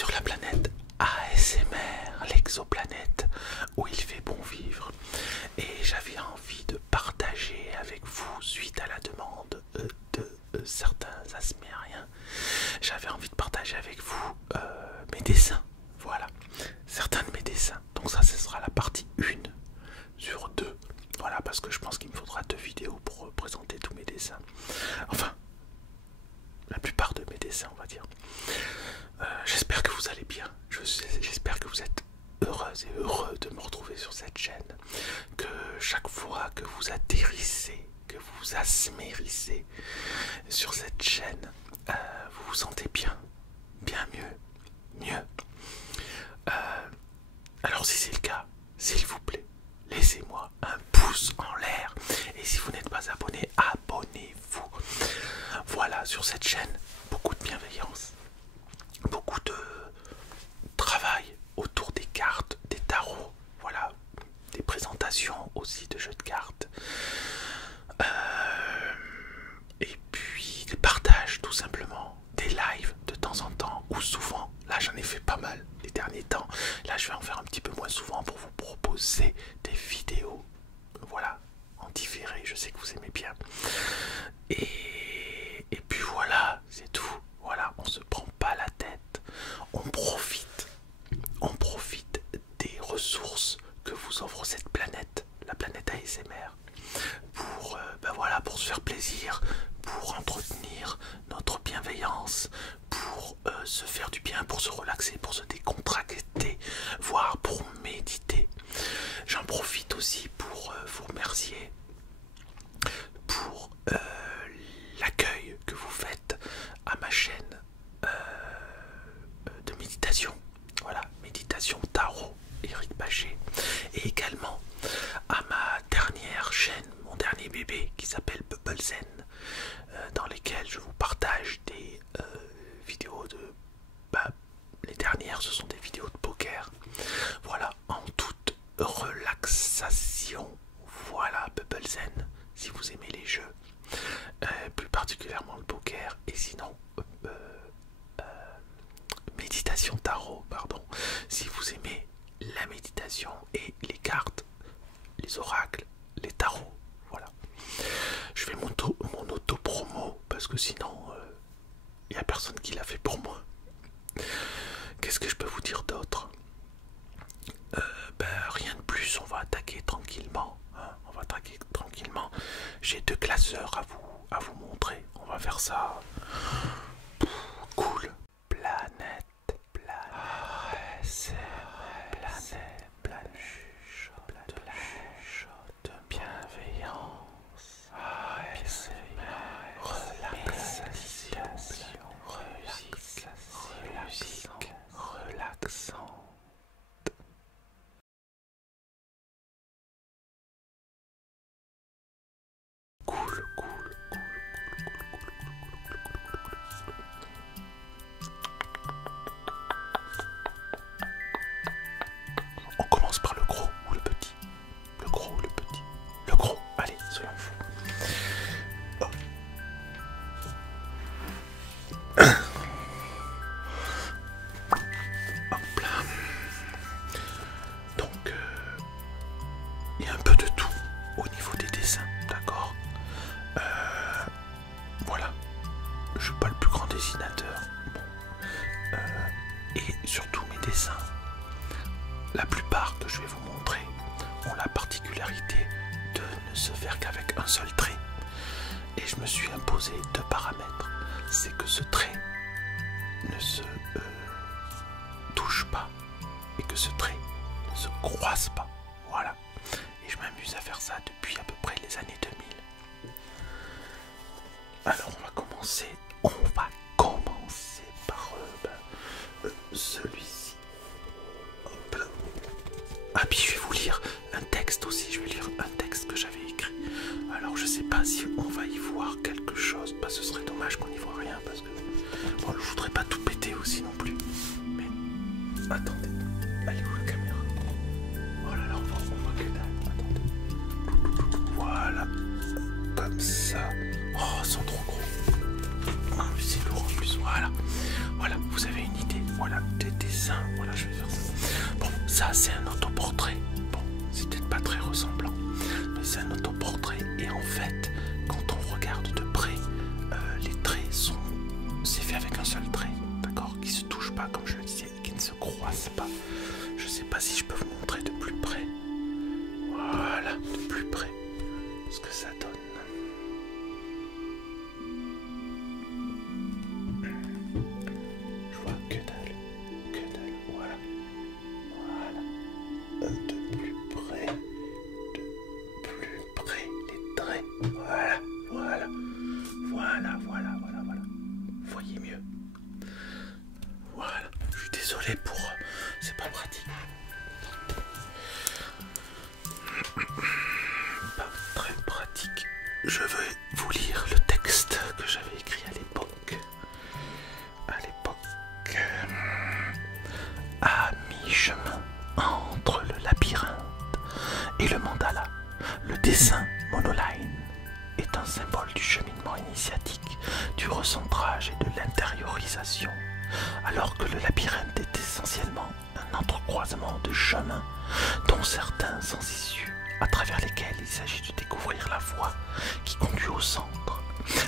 sur la planète ASMR, l'exoplanète où il fait bon vivre. Et j'avais envie de partager avec vous, suite à la demande de certains asmériens, j'avais envie de partager avec vous mes dessins. Voilà, certains de mes dessins. Donc ça, ce sera la partie 1 sur 2. Voilà, parce que je pense qu'il me faudra 2 vidéos pour présenter tous mes dessins. Enfin, la plupart de mes dessins, on va dire. J'espère que vous allez bien. J'espère que vous êtes heureuse et heureux de me retrouver sur cette chaîne. Que chaque fois que vous atterrissez, que vous asmérissez sur cette chaîne, vous vous sentez bien, bien mieux. Alors si c'est le cas, s'il vous plaît, laissez-moi un pouce en l'air. Et si vous n'êtes pas abonné, abonnez-vous. Voilà, sur cette chaîne, beaucoup de bienveillance, beaucoup de travail autour des cartes, des tarots, voilà, des présentations aussi de jeux de cartes. Et puis des partages tout simplement, des lives de temps en temps, ou souvent. Là j'en ai fait pas mal les derniers temps. Là je vais en faire un petit peu moins souvent pour vous proposer des vidéos, voilà, en différé. Je sais que vous aimez bien. Et puis voilà, c'est tout. Voilà, on se prend pas la tête. On profite des ressources que vous offre cette planète, la planète ASMR, pour, voilà, pour se faire plaisir, pour entretenir notre bienveillance, pour se faire du bien, pour se relaxer, pour se décontracter, voire pour méditer. J'en profite aussi pour vous remercier pour l'accueil que vous faites à ma chaîne de méditation. Voilà, méditation tarot Eric Bachet, et également à ma dernière chaîne, mon dernier bébé qui s'appelle Bubble Zen, dans lesquelles je vous partage des vidéos de... les dernières, ce sont des vidéos de poker. Voilà, en toute relaxation. Voilà, Bubble Zen, si vous aimez les jeux, plus particulièrement le poker, et sinon méditation tarot, pardon, si vous aimez la méditation et les cartes, les oracles, les tarots. Voilà, je fais mon auto-promo parce que sinon il n'y a personne qui l'a fait pour moi. Qu'est-ce que je peux vous dire d'autre? Rien de plus, on va attaquer tranquillement, hein, on va attaquer tranquillement. J'ai 2 classeurs à vous montrer, on va faire ça cool. Planète, de bienveillance, relaxant. Cool. On commence par le gros ou le petit? Le gros ou le petit? Le gros, allez, soyons fous. Oh. Hop là. Donc, il y a un peu de tout au niveau des dessins, d'accord? Voilà, je suis pas le plus grand dessinateur. Bon. Et surtout mes dessins, la plupart que je vais vous montrer ont la particularité de ne se faire qu'avec un seul trait. Et je me suis imposé 2 paramètres. C'est que ce trait ne se touche pas et que ce trait ne se croise pas. Voilà. Et je m'amuse à faire ça depuis à peu près les années 2000. Alors on va commencer par celui-ci. Hop là. Ah puis je vais vous lire un texte aussi, je vais lire un texte que j'avais écrit. Alors je sais pas si on va y voir quelque chose, ce serait dommage qu'on n'y voit rien parce que bon, je voudrais pas tout péter aussi non plus. Mais attendez, allez où la caméra? Oh là là, on voit que dalle, attendez. Voilà, comme ça. Oh, ils sont trop gros. Ah, c'est lourd en plus, voilà. Voilà, vous avez une idée. Voilà, des dessin. Voilà, je vais faire ça. Bon, ça c'est un autoportrait. Bon, c'est peut-être pas très ressemblant, mais c'est un autoportrait. Et en fait, quand on regarde de près, les traits sont... C'est fait avec un seul trait, d'accord, qui se touche pas, comme je le disais, et qui ne se croise pas. Je sais pas si je peux vous montrer de plus près. Voilà, de plus près, ce que ça donne. Je vois que dalle, voilà, voilà, de plus près, les traits, voilà. Vous voyez mieux. Voilà, je suis désolé pour... C'est pas pratique. Pas très pratique. Je vais vous lire le texte que j'avais écrit à l'époque. À mi-chemin entre le labyrinthe et le mandala, le dessin monoline est un symbole du cheminement initiatique, du recentrage et de l'intériorisation, alors que le labyrinthe est essentiellement un entrecroisement de chemins, dont certains sans issue, à travers lesquels il s'agit de découvrir la voie qui conduit au centre.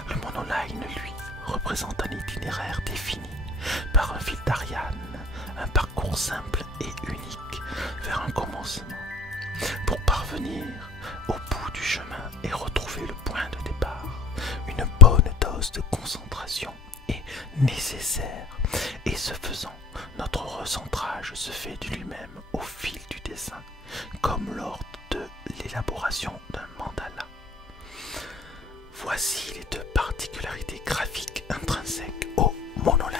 Le monoline, lui, représente un itinéraire défini par un fil d'Ariane, un parcours simple et unique vers un commencement, pour parvenir au bout du chemin et retrouver le point de départ. Une bonne dose de concentration est nécessaire, et ce faisant, notre recentrage se fait de lui-même au fil du dessin, comme lors de l'élaboration d'un mandala. Voici les deux particularités graphiques intrinsèques au monoline.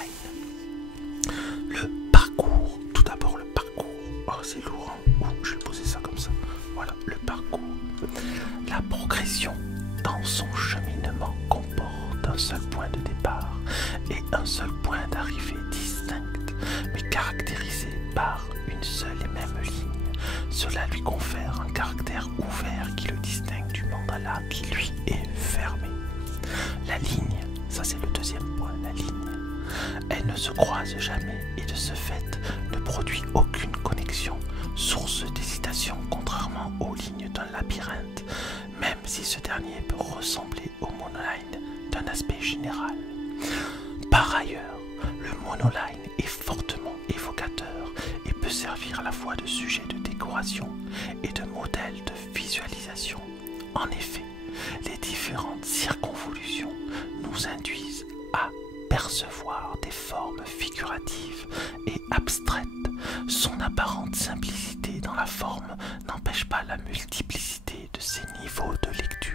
Le parcours, tout d'abord le parcours. Oh, c'est lourd, hein. Je vais poser ça comme ça. Voilà, le parcours. La progression dans son cheminement comporte un seul point de départ et un seul point d'arrivée distinct, mais caractérisé par une seule et même ligne. Cela lui confère un caractère ouvert qui le distingue du mandala qui lui est fermé. La ligne, ça c'est le deuxième point, la ligne. Elle ne se croise jamais et de ce fait ne produit aucune connexion, source d'hésitation contrairement aux lignes d'un labyrinthe, même si ce dernier peut ressembler au monoline d'un aspect général. Par ailleurs, le monoline est fortement évocateur et peut servir à la fois de sujet de décoration et de modèle de visualisation. En effet, les différentes circonvolutions nous induisent à percevoir des formes figuratives et abstraites. Son apparente simplicité dans la forme n'empêche pas la multiplicité de ses niveaux de lecture.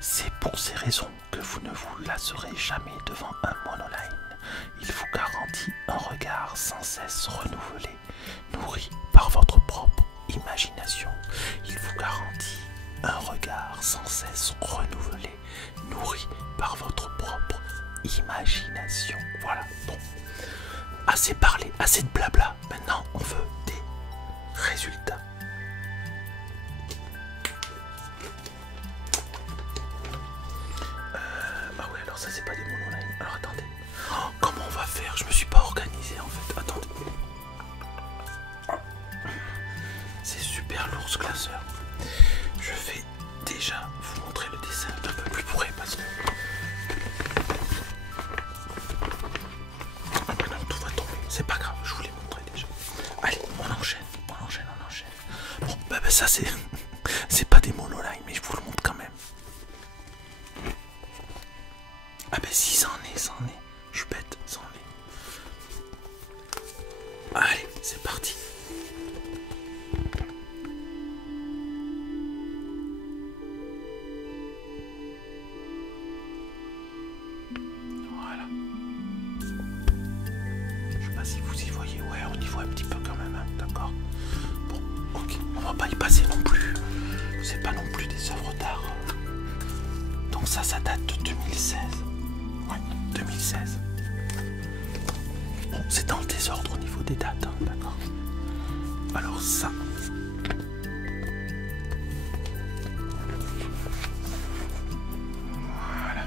C'est pour ces raisons que vous ne vous lasserez jamais devant un monoline. Il vous garantit un regard sans cesse renouvelé, nourri par votre propre imagination. Il vous garantit un regard sans cesse renouvelé, nourri par votre propre imagination. Voilà, bon. Assez parlé, assez de blabla. Maintenant, on veut des résultats. Ah ouais, alors ça c'est pas des monoline. Alors attendez. Oh, comment on va faire? Je me suis pas organisé en fait. Attendez. C'est super lourd ce classeur. Je vais déjà vous montrer le dessin d'un peu plus près parce que... Ah ben non, tout va tomber. C'est pas grave, je vous l'ai montré déjà. Allez, on enchaîne. Bon, bah ça c'est... c'est pas des monoline, mais je vous le montre quand même. Ah ben si, ça en est. Je suis bête, ça en est. Allez, c'est parti. Voilà. Je sais pas si vous y voyez, ouais, on y voit un petit peu quand même, hein, d'accord. Bon, ok, on va pas y passer non plus. C'est pas non plus des œuvres d'art. Donc ça date de 2016. Ouais, 2016. Bon, c'est dans le désordre au niveau des dates, hein, d'accord. Alors ça... Voilà.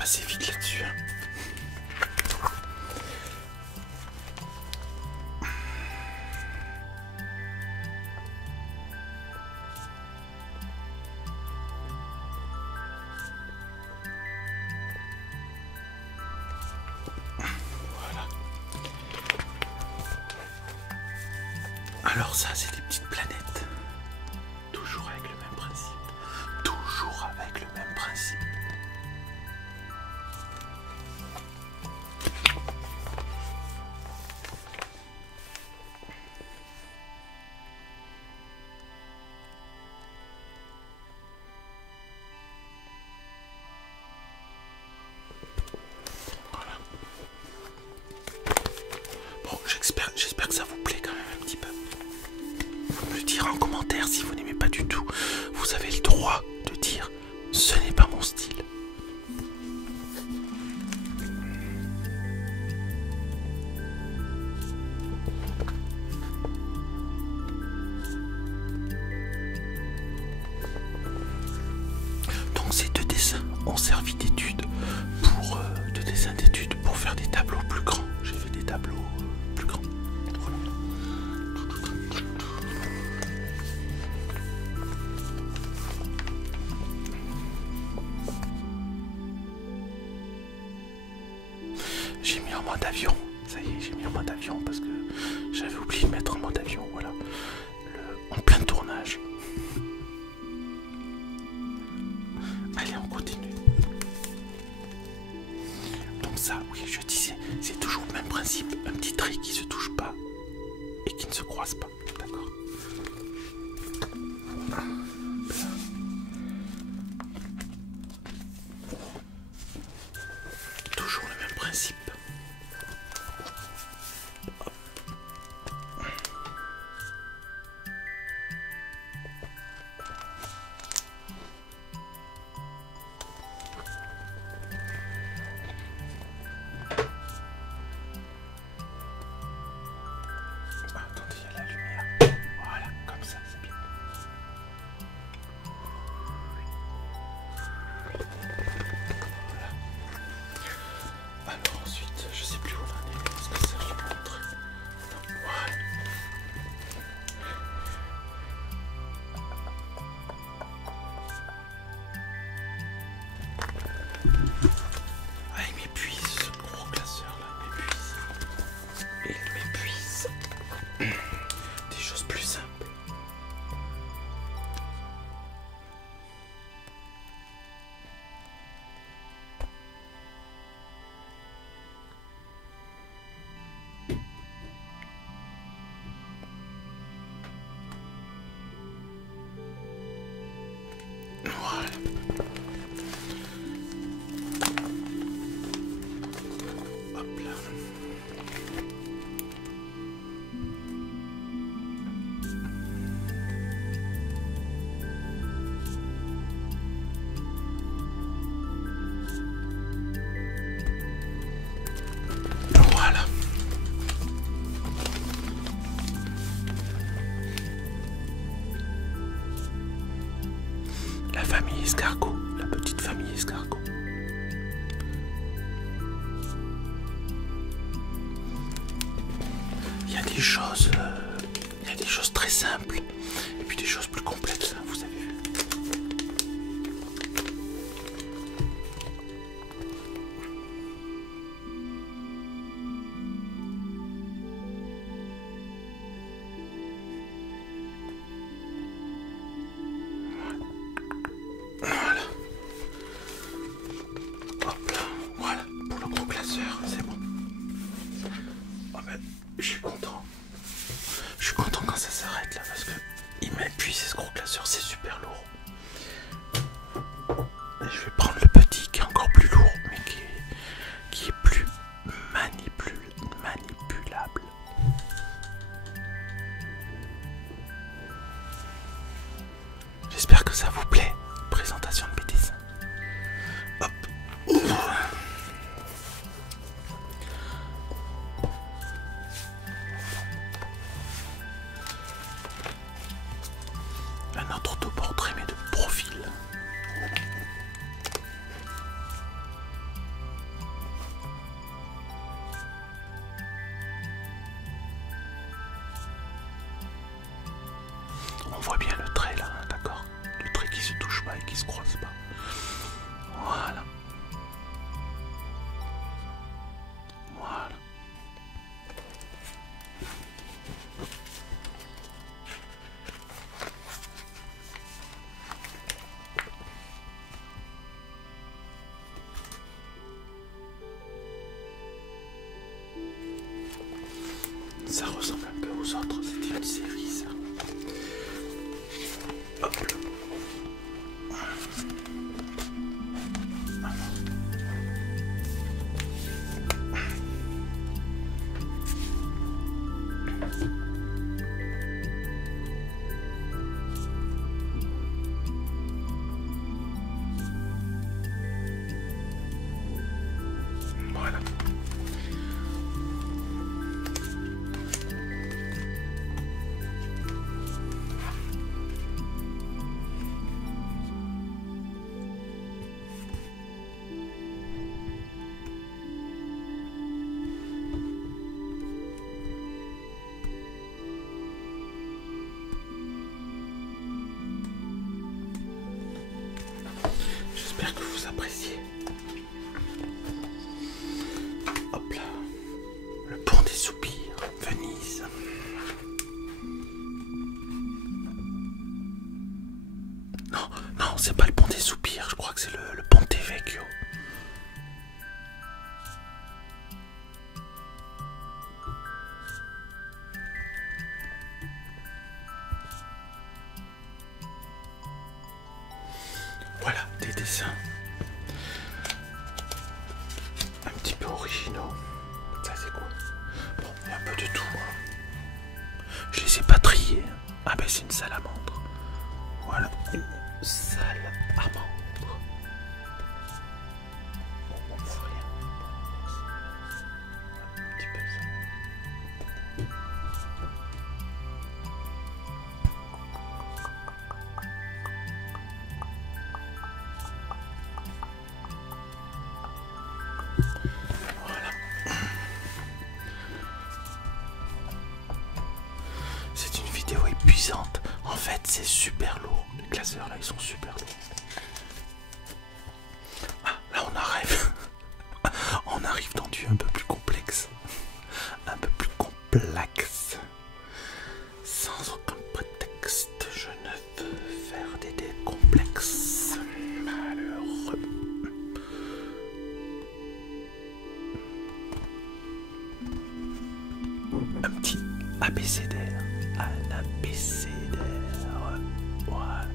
passer vite là-dessus. Hein. Alors ça, c'est des petites planètes. Toujours avec le même principe. Toujours avec le même principe. Voilà. Bon, j'espère que ça vous plaît quand même un petit peu. Me le dire en commentaire si vous n'aimez pas du tout. Vous avez le droit de dire ce n'est pas mon style. Donc ces deux dessins ont servi d'études pour faire des tableaux plus grands. J'ai fait des tableaux plus grands. Voilà. J'ai mis en mode avion, ça y est, j'ai mis en mode avion parce que j'avais oublié de mettre en mode avion, voilà, en plein tournage. Allez, on continue. Donc ça, oui, je disais, c'est toujours le même principe, un petit trait qui se touche pas et qui ne se croise pas, d'accord? Toujours le même principe. Attendez, il y a la lumière. Voilà, comme ça, c'est bien. Voilà. Alors ensuite, je sais plus où on en est. Est-ce que ça je l'ai montré? Non, voilà. Ah, il m'épuise, ce gros classeur là, il m'épuise. Il m'épuise. Des choses plus simples. Voilà. Hop là. Voilà. La famille escargot, la petite famille escargot. Il y a des choses très simples et puis des choses plus complexes, hein, vous avez vu. Voilà. Hop là, voilà, pour le gros classeur, c'est bon. Oh ben, je suis content. Je suis content quand ça s'arrête là parce que il m'a épuisé ce croise pas. Voilà. Voilà. Ça ressemble un peu aux autres, c'était une série ça. Hop là. Voilà. J'espère que vous appréciez. Hop là. Le pont des soupirs, Venise. Non, non, c'est pas le pont des soupirs, je crois que c'est le Ponte Vecchio. Voilà, des dessins un petit peu originaux. Ça c'est quoi? Bon, il y a un peu de tout. Je les ai pas triés. Ah ben c'est une salamandre. Voilà, une salamandre. Bon, on voit rien. Un petit peu ça. Voilà. C'est une vidéo épuisante. En fait, c'est super lourd. Les classeurs là, ils sont super lourds. Ah, là, on arrive. On arrive dans du un peu plus complexe. Un peu plus complexe. Sans aucun prétexte, je ne veux faire des dés complexes. Malheureux. Un petit abécédaire. Un abécédaire. Voilà.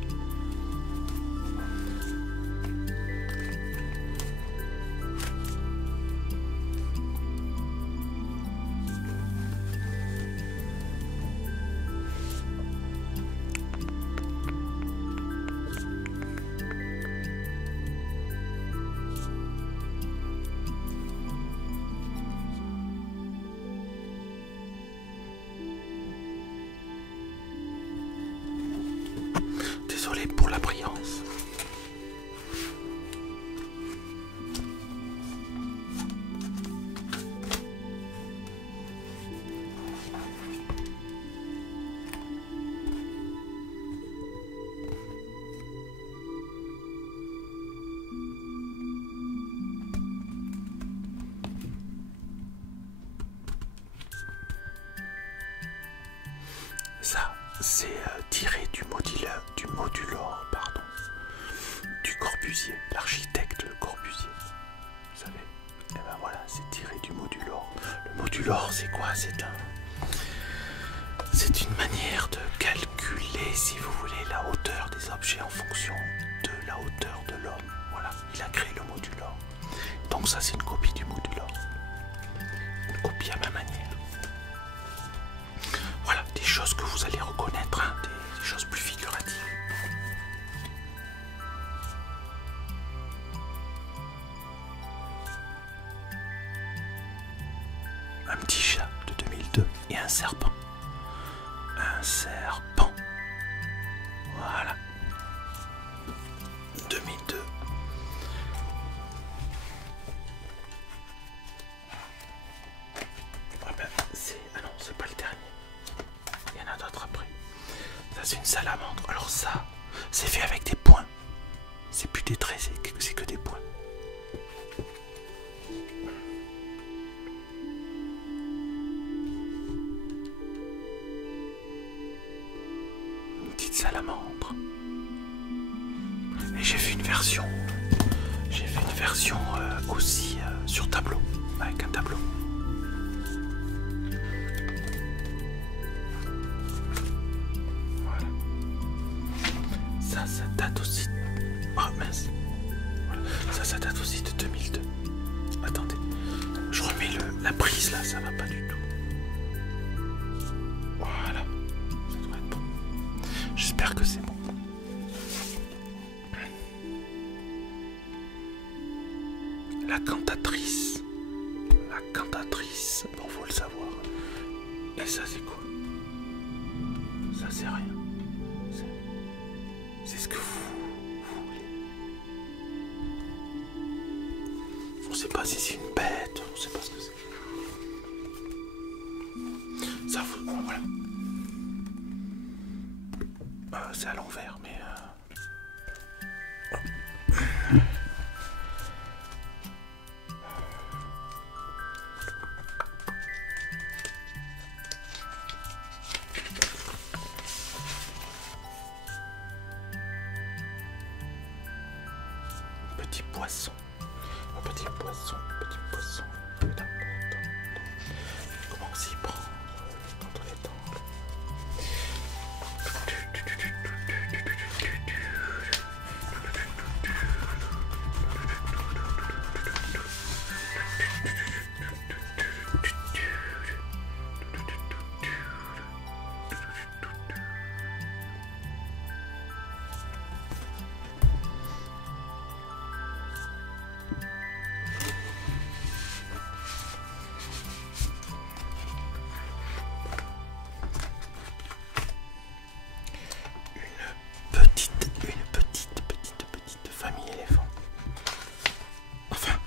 Désolé pour la brillance. Ça, c'est tiré du modulor, pardon, du Corbusier, l'architecte Corbusier. Vous savez, et ben voilà, c'est tiré du modulor. Le modulor, c'est quoi? C'est une manière de calculer, si vous voulez, la hauteur des objets en fonction de la hauteur de l'homme. Voilà, il a créé le modulor. Donc ça, c'est une copie du modulor. Une copie à ma manière. Voilà, des choses que vous allez reconnaître, hein, des choses plus figuratives. Un petit chat de 2002 et un serpent. Un serpent. Voilà. 2002. Ah ben, ah non, c'est pas le dernier. Il y en a d'autres après. Ça, c'est une salamandre. Alors ça, c'est fait avec des points. C'est plus des traits, c'est que des points. Une petite salamandre. Et j'ai fait une version. Aussi sur tableau, avec un tableau. Voilà. Ça date aussi. Oh mince. Voilà. Ça date aussi de 2002. Attendez, je remets la prise là, ça va pas du tout. Voilà, ça doit être bon. J'espère que c'est bon. La cantatrice, bon faut le savoir. Et ça c'est quoi? Ça c'est rien. C'est ce que vous voulez. On sait pas si c'est une bête, on sait pas ce que c'est. Ça vous... Bon, voilà. C'est à l'envers mais... Petit poisson. Comment on s'y prend quand on est dans... Petite famille éléphant. Enfin,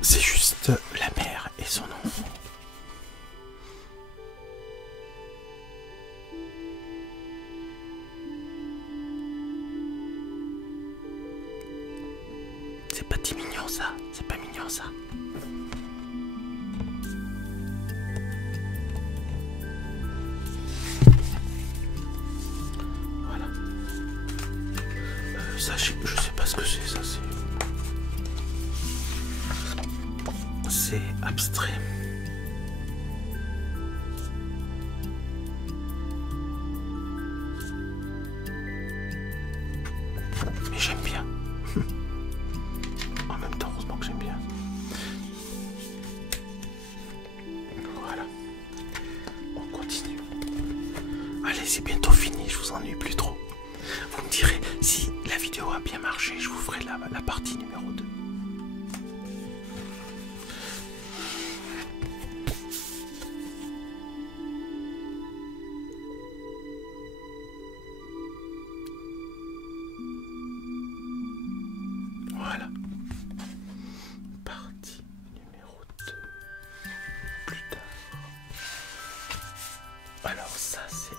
c'est juste la mère et son enfant. C'est pas si mignon ça, c'est pas mignon ça. Voilà. Ça, je sais pas ce que c'est, ça c'est abstrait. Mais j'aime bien. En même temps, heureusement que j'aime bien. Voilà. On continue. Allez, c'est bientôt fini, je vous ennuie plus trop. Vous me direz si la vidéo a bien marché, je vous ferai la partie numéro 2. Voilà. Partie numéro 2. Plus tard. Alors ça c'est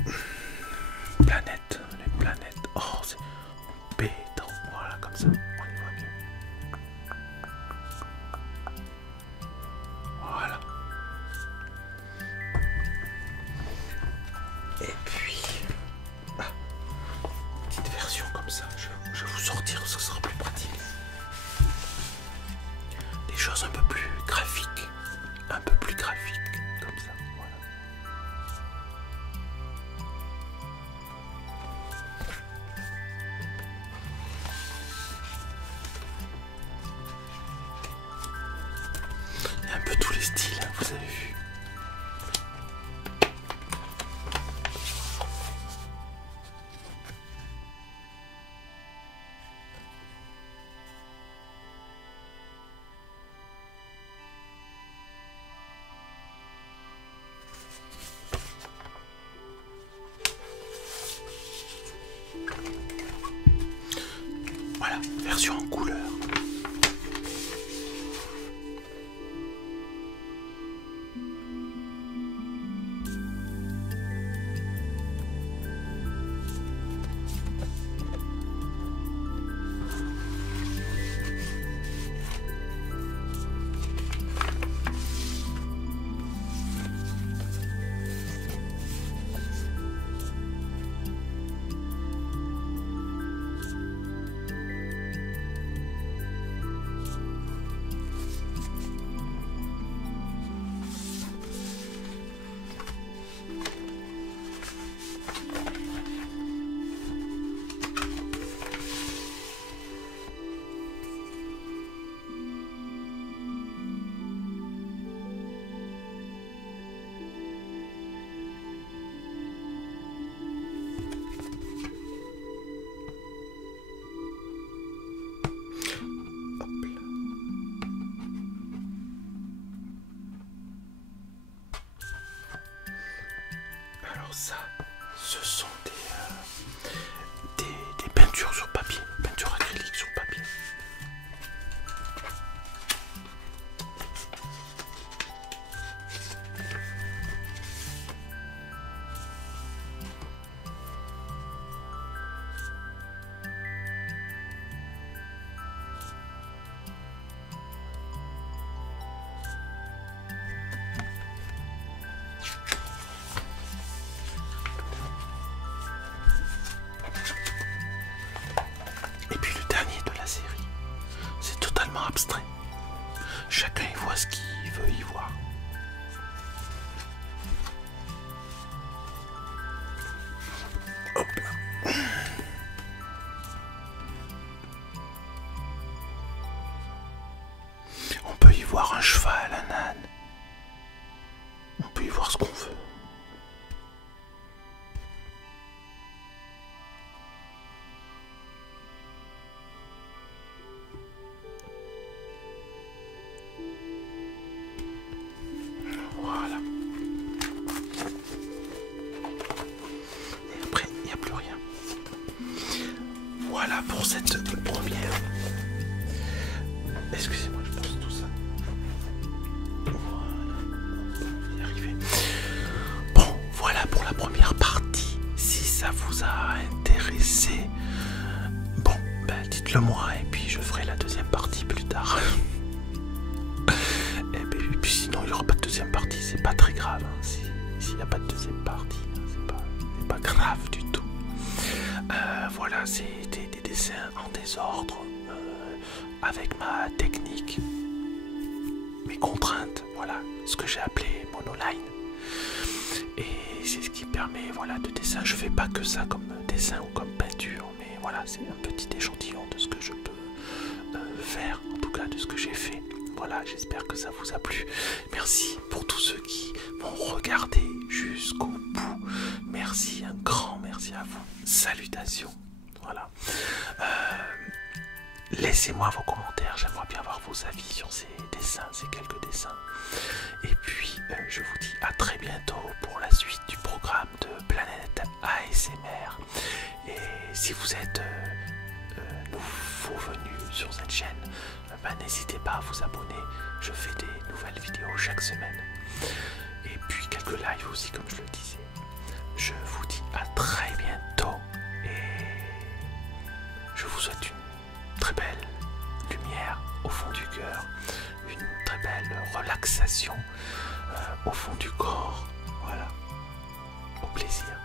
2002. Planète, les planètes. Oh c'est béton. Voilà comme ça, on y voit mieux. Voilà. Et puis petite version comme ça, je vais vous sortir, ce sera plus pratique. Des choses un peu plus graphiques, comme ça, voilà. Il y a un peu tous les styles, hein, vous avez vu. Voilà, version en couleur. voilà pour cette première. Excusez-moi, je pense tout ça. Voilà, on va y arriver. Bon, voilà pour la première partie. Si ça vous a intéressé, bon, ben dites-le moi et puis je ferai la deuxième partie plus tard. Et puis sinon il n'y aura pas de deuxième partie, c'est pas très grave. Hein. S'il n'y a pas de deuxième partie, hein, c'est pas grave du tout. Voilà, c'est des dessins en désordre, avec ma technique, mes contraintes, voilà, ce que j'ai appelé monoline. Et c'est ce qui permet, voilà, de dessin. Je fais pas que ça comme dessin ou comme peinture, mais voilà, c'est un petit échantillon de ce que je peux faire, en tout cas de ce que j'ai fait. Voilà, j'espère que ça vous a plu. Merci pour tous ceux qui m'ont regardé jusqu'au bout. Merci, un grand merci à vous. Salutations. Voilà. Laissez-moi vos commentaires, j'aimerais bien avoir vos avis sur ces dessins, ces quelques dessins. Et puis, je vous dis à très bientôt pour la suite du programme de Planète ASMR. Et si vous êtes nouveau venu sur cette chaîne, n'hésitez pas à vous abonner. Je fais des nouvelles vidéos chaque semaine. Et puis quelques lives aussi, comme je le disais. Je vous dis à très bientôt. Et je vous souhaite une très belle lumière au fond du cœur. Une très belle relaxation au fond du corps. Voilà. Au plaisir.